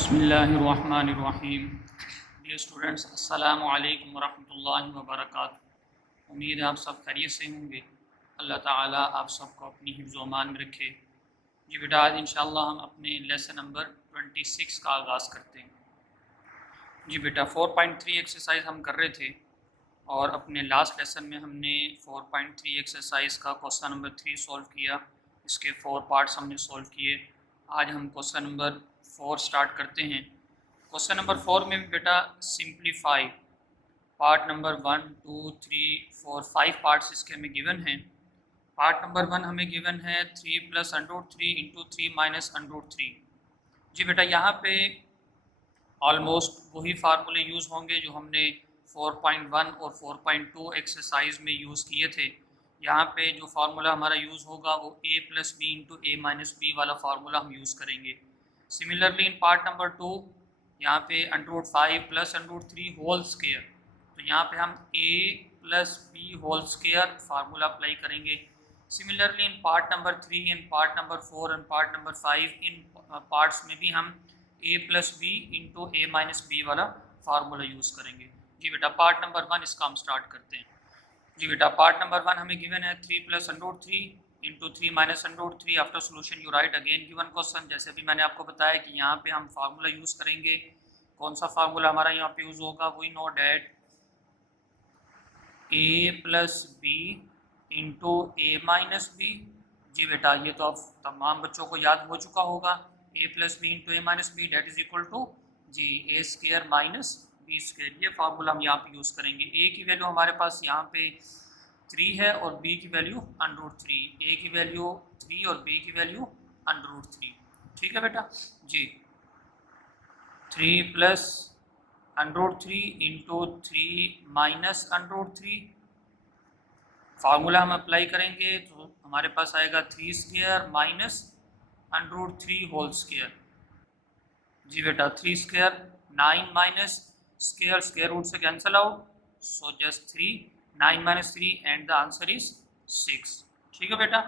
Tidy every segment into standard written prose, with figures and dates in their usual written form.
बिस्मिल्लाहिर्रहमानिर्रहीम। Dear students, अस्सलामु अलैकुम वरहमतुल्लाहि वबरकातुहू। उम्मीद है आप सब खैरियत से होंगे। अल्लाह ताला आप सबको अपनी हिफ्ज़ व अमान में रखे। जी बेटा, आज इंशाअल्लाह हम अपने लेसन नंबर 26 का आगाज़ करते हैं। जी बेटा, 4.3 एक्सरसाइज हम कर रहे थे और अपने लास्ट लेसन में हमने 4.3 एक्सरसाइज का क्वेश्चन नंबर 3 सॉल्व किया। इसके 4 पार्ट्स हमने सॉल्व किए। आज हम क्वेश्चन नंबर 4 स्टार्ट करते हैं। क्वेश्चन नंबर 4 में भी बेटा सिंप्लीफाई पार्ट नंबर 1, 2, 3, 4, 5 पार्ट्स इसके हमें गिवन हैं। पार्ट नंबर 1 हमें गिवन है 3 + √3 × 3 - √3। जी बेटा, यहाँ पे ऑलमोस्ट वही फार्मूले यूज़ होंगे जो हमने 4.1 और 4.2 एक्सरसाइज में यूज़ किए थे। यहाँ पे जो फार्मूला हमारा यूज़ होगा वो a + b × a - b वाला फार्मूला हम यूज़ करेंगे। सिमिलरली इन पार्ट नंबर 2 यहाँ पे √5 + √3 होल स्क्वायर, तो यहाँ पे हम a + b whole square formula apply करेंगे। Similarly in part number 3, in part number 4 and part number 5, in parts में भी हम a + b × a - b वाला फार्मूला यूज़ करेंगे। जी बेटा, पार्ट नंबर 1 इसका हम स्टार्ट करते हैं। जी बेटा, पार्ट नंबर 1 हमें गिवन है 3 + √3 × 3 - √3। After solution you write again given question. जैसे भी मैंने आपको बताया कि यहाँ पे हम फार्मूला यूज़ करेंगे। कौन सा फार्मूला हमारा यहाँ पे यूज़ होगा? We know that a + b × a - b। जी बेटा, ये तो अब तमाम बच्चों को याद हो चुका होगा। a + b × a - b that is equal to जी a² - b²। ये फार्मूला हम यहाँ पे यूज़ करेंगे। a की वैल्यू हमारे पास यहाँ पे 3 है और b की वैल्यू √3। a की वैल्यू 3 और b की वैल्यू √3। ठीक है बेटा जी। 3 + √3 × 3 - √3 फार्मूला हम अप्लाई करेंगे तो हमारे पास आएगा 3² - √3 होल स्क्वायर। जी बेटा, 3² 9 - स्क्वायर रूट से cancel out, so just 3, 9 - 3 and the answer is 6। ठीक है बेटा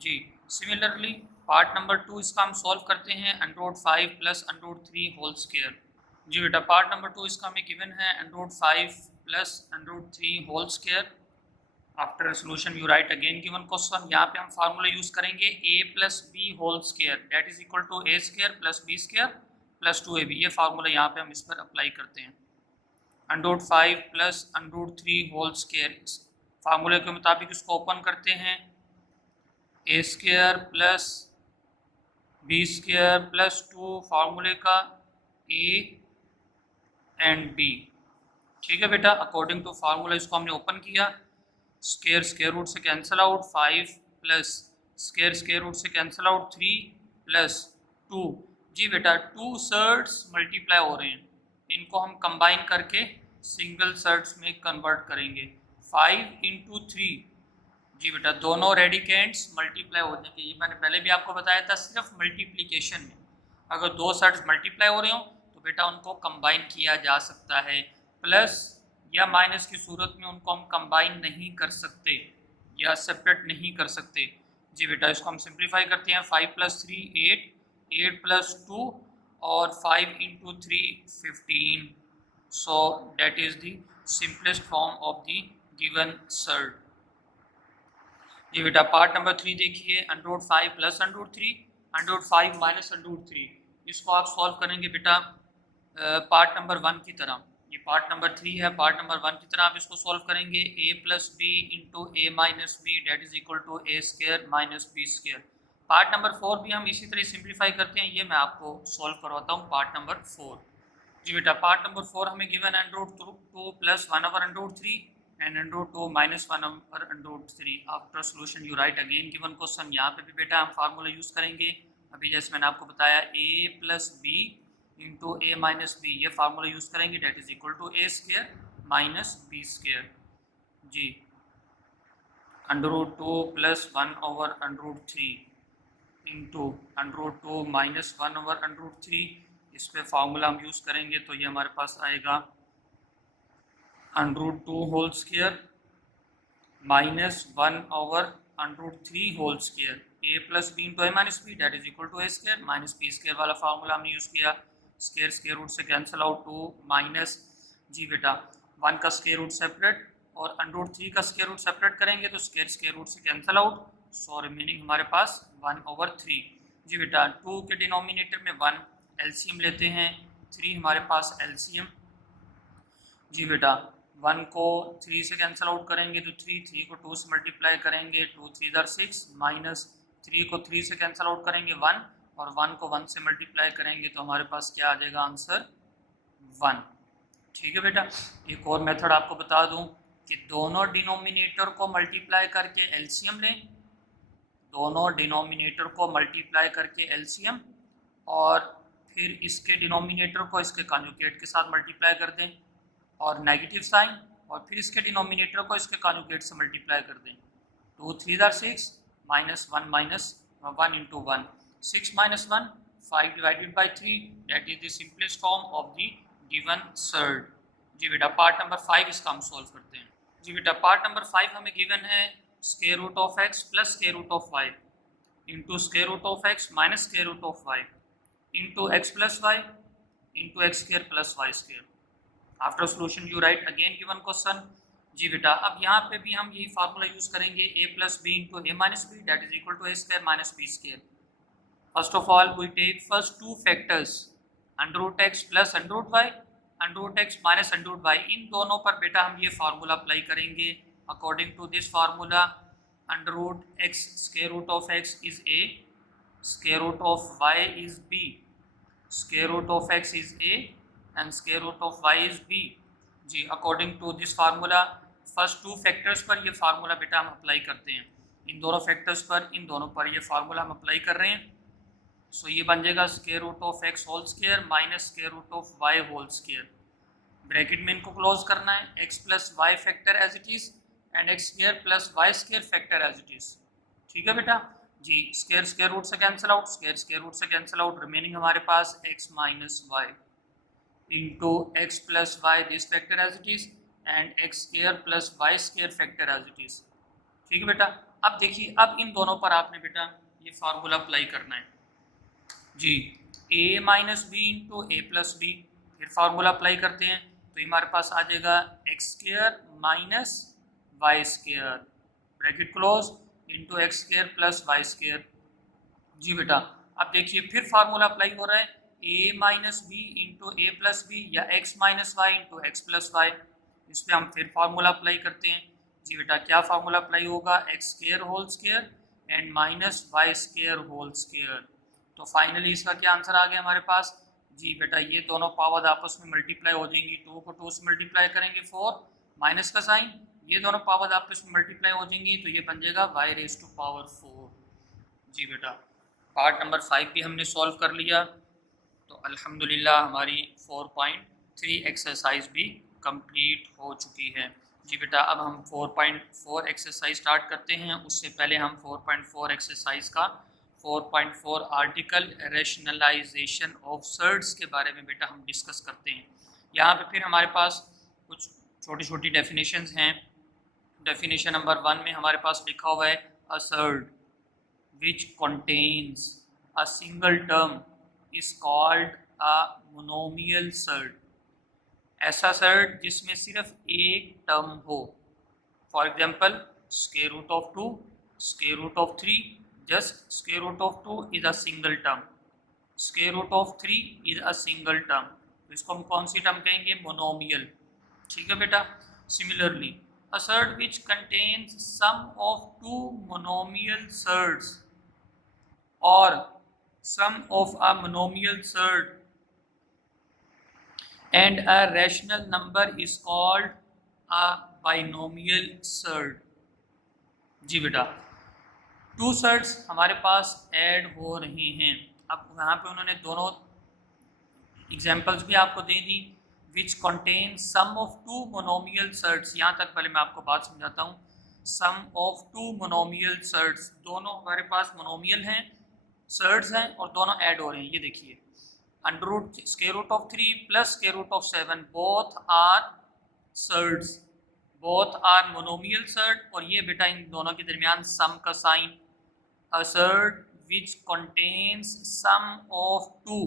जी। सिमिलरली पार्ट नंबर 2 इसका हम सॉल्व करते हैं। √5 + √3 होल स्क्वायर। जी बेटा, पार्ट नंबर 2 इसका हमें गिवन है √5 + √3 whole square. After solution you write again given question. यहाँ पे हम फार्मूला यूज करेंगे a + b whole square that is equal to a² + b² + 2ab। ये फार्मूला यहाँ पे हम इस पर अप्लाई करते हैं। √5 + √3 होल स्क्वायर, इस फार्मूले के मुताबिक इसको ओपन करते हैं। a² + b² + 2 फार्मूले का a एंड b। ठीक है बेटा, अकॉर्डिंग टू फार्मूला इसको हमने ओपन किया। स्क्वायर रूट से cancel out 5 plus square root से कैंसल आउट 3 + 2। जी बेटा, 2 सर्ट्स मल्टीप्लाई हो रहे हैं, इनको हम कंबाइन करके सिंगल सर्ट्स में कन्वर्ट करेंगे। 5 × 3। जी बेटा, दोनों रेडिकेंट्स मल्टीप्लाई होने के, ये मैंने पहले भी आपको बताया था, सिर्फ मल्टीप्लिकेशन में अगर 2 सर्ट्स मल्टीप्लाई हो रहे हो तो बेटा उनको कंबाइन किया जा सकता है। प्लस या माइनस की सूरत में उनको हम कंबाइन नहीं कर सकते या सेपरेट नहीं कर सकते। जी बेटा, इसको हम सिंप्लीफाई करते हैं। 5 + 3 8, 8 + 2 और 5 × 3 15। So that is the simplest form of the given surd. जी बेटा, पार्ट नंबर 3 देखिए। √5 + √3, √5 - √3, इसको आप सॉल्व करेंगे बेटा पार्ट नंबर 1 की तरह। ये पार्ट नंबर 3 है, पार्ट नंबर 1 की तरह आप इसको सॉल्व करेंगे। a + b × a - b that is equal to a² - b²। Part number 4 भी हम इसी तरह सिंप्लीफाई करते हैं। ये मैं आपको सॉल्व करवाता हूँ पार्ट नंबर 4। जी बेटा, पार्ट नंबर 4 हमें गिवन है √2 + 1/√3 and √2 - 1/√3। After solution you write again given question. यहाँ पे भी बेटा हम फार्मूला यूज़ करेंगे। अभी जैसे मैंने आपको बताया a + b × a - b, ये फार्मूला यूज़ करेंगे that is equal to a² - b²। जी, √2 + 1/√3 × √2 - 1/√3, इस पर फार्मूला हम यूज़ करेंगे तो ये हमारे पास आएगा √2 whole square -1/√3 whole square. a + b × a - b that is equal to a² - b² वाला फार्मूला हमने यूज़ किया। स्क्वायर रूट से कैंसिल आउट 2 माइनस जी बेटा 1 का स्क्वायर रूट सेपरेट और √3 का स्क्वायर रूट सेपरेट करेंगे तो स्क्वायर रूट से कैंसिल आउट, सो रिमेनिंग हमारे पास 1/3 जी बेटा 2 के डिनोमिनेटर में 1 एलसीएम लेते हैं, 3 हमारे पास एलसीएम जी बेटा 1 को 3 से कैंसिल आउट करेंगे तो 3 को 2 से मल्टीप्लाई करेंगे 2 3 6 माइनस 3 को 3 से कैंसिल आउट करेंगे 1 और 1 को 1 से मल्टीप्लाई करेंगे तो हमारे पास क्या आ जाएगा आंसर 1। ठीक है बेटा, एक और मेथड आपको बता दूं कि दोनों डिनोमिनेटर को मल्टीप्लाई करके एलसीएम लें, दोनों डिनोमिनेटर को मल्टीप्लाई करके एलसीएम और फिर इसके डिनोमिनेटर को इसके कॉन्जुगेट के साथ मल्टीप्लाई कर दें और नेगेटिव साइन और फिर इसके डिनोमिनेटर को इसके कॉन्जुगेट से मल्टीप्लाई कर दें। 2 3 6 minus 1 into 1 6 minus 1 5 divided by 3 that is the simplest form of the given surd. जी बेटा पार्ट नंबर 5 इसका हम सॉल्व करते हैं। जी बेटा पार्ट नंबर 5 हमें गिवन है square root of x plus square root of y into square root of x minus square root of y into x plus y into x square plus y square. After solution you write again given question. जी बेटा अब यहाँ पे भी हम यही formula use करेंगे a plus b into a minus b that is equal to a square minus b square. First of all we take first two factors √x plus √y √x minus √y, इन दोनों पर बेटा हम ये formula apply करेंगे। According to this formula √x square root of x is a, square root of y is b, square root of x is a and square root of y is b। जी according to this formula first two factors पर ये formula बेटा हम apply करते हैं, इन दोनों factors पर इन दोनों पर ये फार्मूला हम अप्लाई कर रहे हैं। सो ये बन जाएगा square root of x whole square minus square root of y whole square. Bracket में इनको क्लोज करना है, x plus y factor as it is and x square plus y square factor as it is. ठीक है बेटा जी square root से cancel out, square root से कैंसिल आउट, रिमेनिंग हमारे पास x minus y into x plus y this factor as it is and x square plus y square factor as it is. ठीक है बेटा अब देखिए अब इन दोनों पर आपने बेटा ये फार्मूला अप्लाई करना है। जी a minus b into a plus b, फिर फार्मूला अप्लाई करते हैं तो हमारे पास आ जाएगा x square minus y square bracket close into x square plus y square. जी बेटा अब देखिए फिर फार्मूला अप्लाई हो रहा है a minus b into a plus b या x minus y into x plus y, इस पर हम फिर फार्मूला अप्लाई करते हैं। जी बेटा क्या फार्मूला अप्लाई होगा x square whole square and minus y square whole square. तो फाइनली इसका क्या आंसर आ गया हमारे पास। जी बेटा ये दोनों पावर आपस में मल्टीप्लाई हो जाएंगी, 2 को 2 से मल्टीप्लाई करेंगे 4 माइनस का साइन, ये दोनों पावर आपस में मल्टीप्लाई हो जाएंगी तो ये बन जाएगा y रेज़ टू पावर 4। जी बेटा पार्ट नंबर 5 भी हमने सॉल्व कर लिया तो अल्हम्दुलिल्लाह हमारी 4.3 एक्सरसाइज भी कंप्लीट हो चुकी है। जी बेटा अब हम 4.4 एक्सरसाइज स्टार्ट करते हैं, उससे पहले हम 4.4 एक्सरसाइज का 4.4 आर्टिकल रैशनलाइजेशन ऑफ सर्ड्स के बारे में बेटा हम डिस्कस करते हैं। यहाँ पे फिर हमारे पास कुछ छोटी छोटी डेफिनेशंस हैं। डेफिनेशन नंबर 1 में हमारे पास लिखा हुआ है a surd which contains a single term is called a monomial surd. ऐसा सर्ड जिसमें सिर्फ एक टर्म हो, for example square root of 2, square root of 3, just square root of 2 is a single term, square root of 3 is a single term, तो इसको हम कौन सी term कहेंगे मोनोमियल। ठीक है बेटा similarly a surd which contains sum of 2 monomial surds और sum of a monomial surd and a rational number is called a binomial surd। जी बेटा 2 सर्ड्स हमारे पास ऐड हो रहे हैं। अब यहाँ पे उन्होंने दोनों एग्जांपल्स भी आपको दे दी which contain sum of 2 monomial surds. यहाँ तक पहले मैं आपको बात समझाता हूँ, सम ऑफ 2 मोनोमियल सर्ड्स, दोनों हमारे पास मोनोमियल हैं, सर्ड्स हैं और दोनों ऐड हो रहे हैं। ये देखिए under root square root of 3 plus square root of 7 both are surds, both are monomial surd, और ये बेटा इन दोनों के दरमियान सम का sign, a surd which contains sum of 2,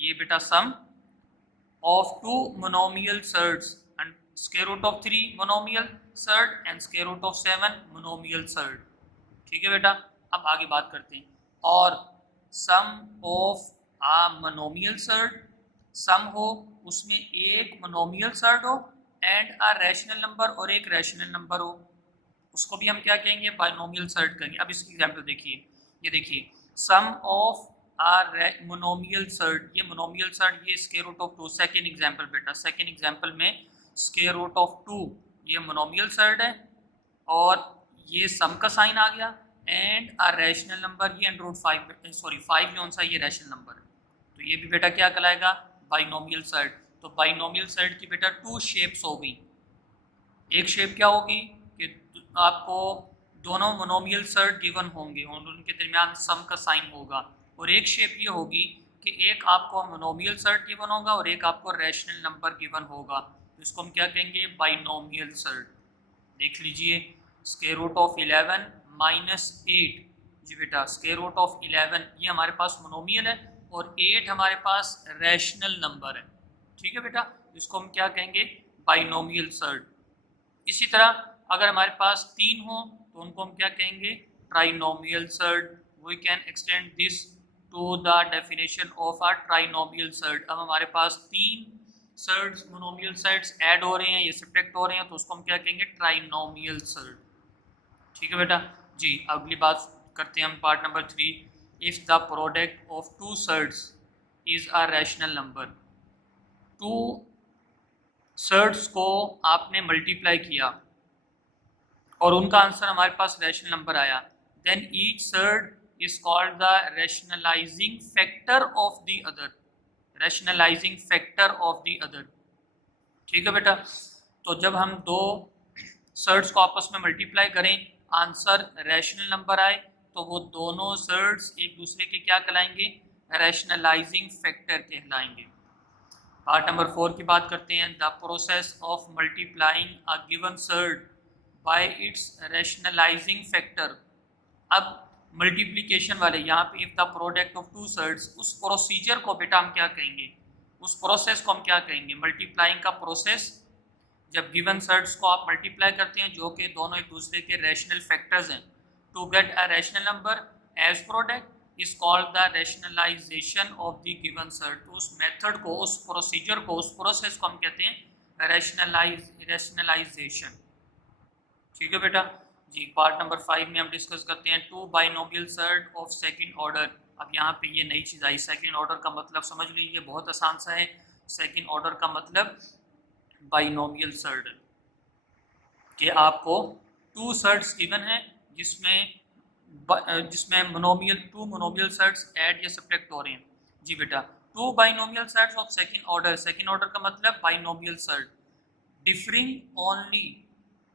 ये बेटा sum of two monomial surds and square root of 3 monomial surd and square root of 7 monomial surd. ठीक है बेटा, अब आगे बात करते हैं। और सम ऑफ आ मोनोमियल सर्ड, सम हो उसमें एक मोनोमियल सर्ड हो एंड अ रैशनल नंबर और एक रैशनल नंबर हो, उसको भी हम क्या कहेंगे, बाइनोमियल सर्ड कहेंगे। अब इसकी एग्जांपल देखिए, ये देखिए sum of are monomial surd, ये मोनोमियल सर्ड ये square root of 2, second example बेटा, सेकंड एग्जांपल में स्क्वायर रूट ऑफ 2 ये मोनोमियल सर्ड है और ये सम का साइन आ गया एंड अ रैशनल नंबर ये अंडर रूट 5, सॉरी 5 कौन सा, ये रैशनल नंबर है, तो ये भी बेटा क्या कहलाएगा, बाइनोमियल सर्ड। तो बाइनोमियल सर्ड की बेटा 2 शेप्स हो गई। एक शेप क्या होगी कि आपको दोनों मोनोमियल सर्ड गिवन होंगे और उनके दरमियान सम का साइन होगा, और एक शेप ये होगी कि एक आपको मोनोमियल सर्ड गिवन होगा और एक आपको रैशनल नंबर गिवन होगा, तो इसको हम क्या कहेंगे, बाइनोमियल सर्ड। देख लीजिए स्क्वायर रूट ऑफ 11 माइनस 8, जी बेटा स्क्वायर रूट ऑफ 11 ये हमारे पास मोनोमियल है और 8 हमारे पास रैशनल नंबर है। ठीक है बेटा, इसको हम क्या कहेंगे, बाइनोमियल सर्ड। इसी तरह अगर हमारे पास 3 हो तो उनको हम क्या कहेंगे, trinomial surd. We can extend this to the definition of a trinomial surd. अब हमारे पास 3 सर्ड्स मोनोमियल सर्ड्स ऐड हो रहे हैं, ये सब्ट्रैक्ट हो रहे हैं, तो उसको हम क्या कहेंगे, ट्राइनोमियल सर्ड। ठीक है बेटा जी, अगली बात करते हैं हम part number 3। If the product of 2 surds is a rational number, 2 surds को आपने मल्टीप्लाई किया और उनका आंसर हमारे पास रैशनल नंबर आया, then each surd is called the rationalising factor of the other, rationalising factor of the other. ठीक है बेटा, तो जब हम 2 सर्ड्स को आपस में मल्टीप्लाई करें, आंसर रैशनल नंबर आए, तो वो दोनों सर्ड्स एक दूसरे के क्या कहलाएंगे, रैशनलाइजिंग फैक्टर कहलाएंगे। पार्ट नंबर 4 की बात करते हैं। The process of multiplying a given surd bye it's rationalising factor. अब मल्टीप्लिकेशन वाले यहाँ पे if the product of 2 surds, उस प्रोसीजर को बेटा हम क्या कहेंगे, उस प्रोसेस को हम क्या कहेंगे, मल्टीप्लाइंग का प्रोसेस। जब गिवन सर्ड्स को आप मल्टीप्लाई करते हैं जो कि दोनों एक दूसरे के रैशनल फैक्टर्स हैं, to get a rational number as product is called the rationalisation of the given surd. तो उस मेथड को, उस प्रोसीजर को, उस प्रोसेस को हम कहते हैं रैशनलाइजेशन। ठीक है बेटा जी। पार्ट नंबर 5 में हम डिस्कस करते हैं 2 binomial surd of second order. अब यहाँ पे ये नई चीज़ आई, सेकंड ऑर्डर का मतलब समझ लीजिए, बहुत आसान सा है। सेकंड ऑर्डर का मतलब बाइनोमियल सर्ड, कि आपको 2 सर्ड्स गिवन है जिसमें मोनोमियल 2 मोनोमियल सर्ड्स ऐड या सब्ट्रैक्ट हो रहे हैं। जी बेटा, 2 binomial surds of second order, second order का मतलब binomial surd, differing only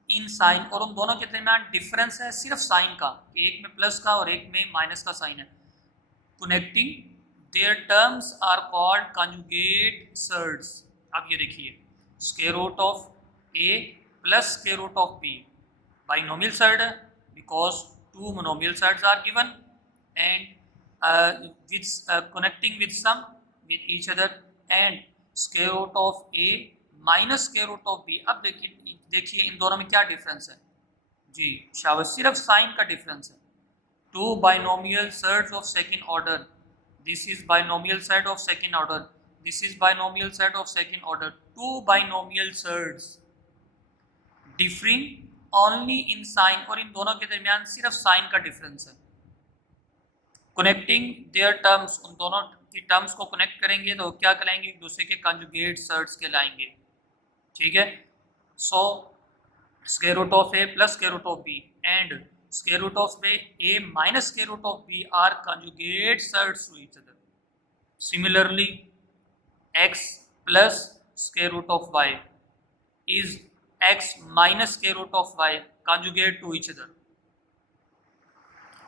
in sign, और उन दोनों के दरमियान डिफरेंस है सिर्फ साइन का, एक में प्लस का और एक में माइनस का साइन है। Connecting their terms are called conjugate surds. अब ये देखिए square root of a plus square root of b binomial surd है because 2 monomial surds are given and with connecting with sum with each other, and square root of a minus square root of b. अब देखिए इन दोनों में क्या difference है जी, शाबाश, सिर्फ sign का डिफरेंस है। 2 binomial surds of second order, this is binomial surd of second order, this is binomial surd of second order. 2 binomial surds differing only in sign, और इन दोनों के दरमियान सिर्फ साइन का डिफरेंस है। कनेक्टिंग देयर टर्म्स, उन दोनों की टर्म्स को कनेक्ट करेंगे तो क्या कहलाएंगे, एक दूसरे के कंजुगेट सर्ड्स कहलाएंगे। ठीक है, so square root of a plus square root of b and square root of a minus square root of b are conjugate surds to each other. Similarly x plus square root of y is x minus square root of y conjugate to each other.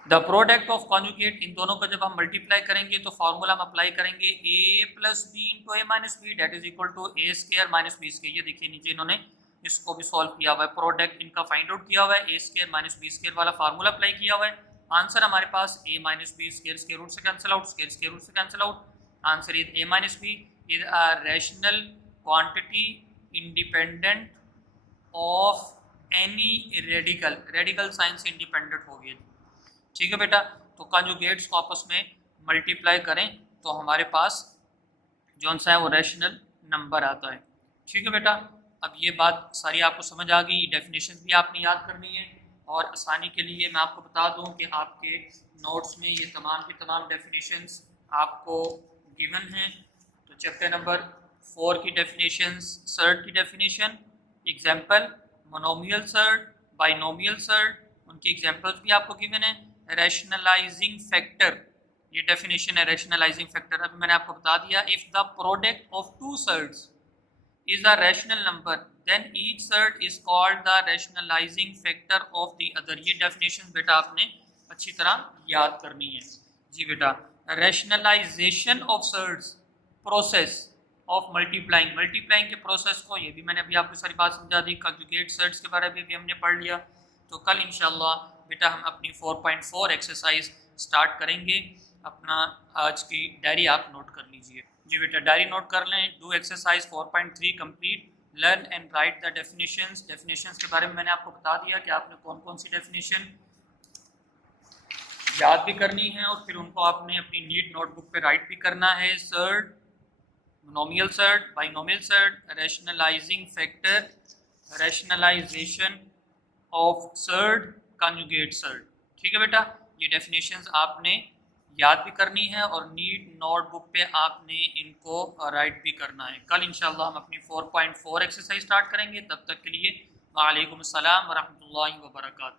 The product of conjugate, इन दोनों को जब हम multiply करेंगे तो formula हम apply करेंगे a plus b into a minus b that is equal to a square minus b square. ये देखिए नीचे इन्होंने इसको भी सॉल्व किया हुआ है, प्रोडक्ट इनका फाइंड आउट किया हुआ है, a square minus b square वाला फार्मूला अप्लाई किया हुआ है। आंसर हमारे पास a minus b square, square root से कैंसिल आउट, स्क्वायर रूट से cancel out, answer is a minus b is a rational quantity independent of any radical. Radical sign से independent हो गया, ठीक है बेटा। तो कंजुगेट्स को आपस में मल्टीप्लाई करें तो हमारे पास जौन सा है वो रैशनल नंबर आता है, ठीक है बेटा। अब ये बात सारी आपको समझ आ गई, डेफिनेशन भी आपने याद करनी है। और आसानी के लिए मैं आपको बता दूं कि आपके नोट्स में ये तमाम की तमाम डेफिनेशंस आपको गिवन हैं। तो चैप्टर नंबर 4 की डेफिनेशंस, सर्ड की definition, example, monomial surd, binomial surd, उनकी एग्जाम्पल्स भी आपको गिवन है। रैशनलाइजिंग फैक्टर, ये डेफिनेशन है रैशनलाइजिंग फैक्टर। अभी मैंने आपको बता दिया, if the product of two surds is a rational number then each surd is called the rationalizing factor of the other। ये डेफिनेशन बेटा आपने अच्छी तरह याद करनी है जी बेटा। Rationalisation of surds, process of multiplying, multiplying के प्रोसेस को, ये भी मैंने अभी आपको सारी बात समझा दी। कंजुगेट सर्ड्स के बारे में भी हमने पढ़ लिया। तो कल इंशाल्लाह बेटा हम अपनी 4.4 एक्सरसाइज स्टार्ट करेंगे। अपना आज की डायरी आप नोट कर लीजिए जी बेटा, डायरी नोट कर लें। Do exercise 4.3 complete, learn and right the definitions. Definitions के बारे में मैंने आपको बता दिया कि आपने कौन कौन सी डेफिनेशन याद भी करनी है और फिर उनको आपने अपनी नीट नोटबुक पे राइट भी करना है। Surd, monomial surd, binomial surd, rationalising factor, rationalisation of surd, conjugate surd, ठीक है बेटा। ये डेफिनेशंस आपने याद भी करनी है और नीट नोटबुक पे आपने इनको राइट भी करना है। कल इंशाल्लाह हम अपनी 4.4 एक्सरसाइज स्टार्ट करेंगे। तब तक के लिए वालेकुम अस्सलाम व रहमतुल्लाहि व बरकातुहू।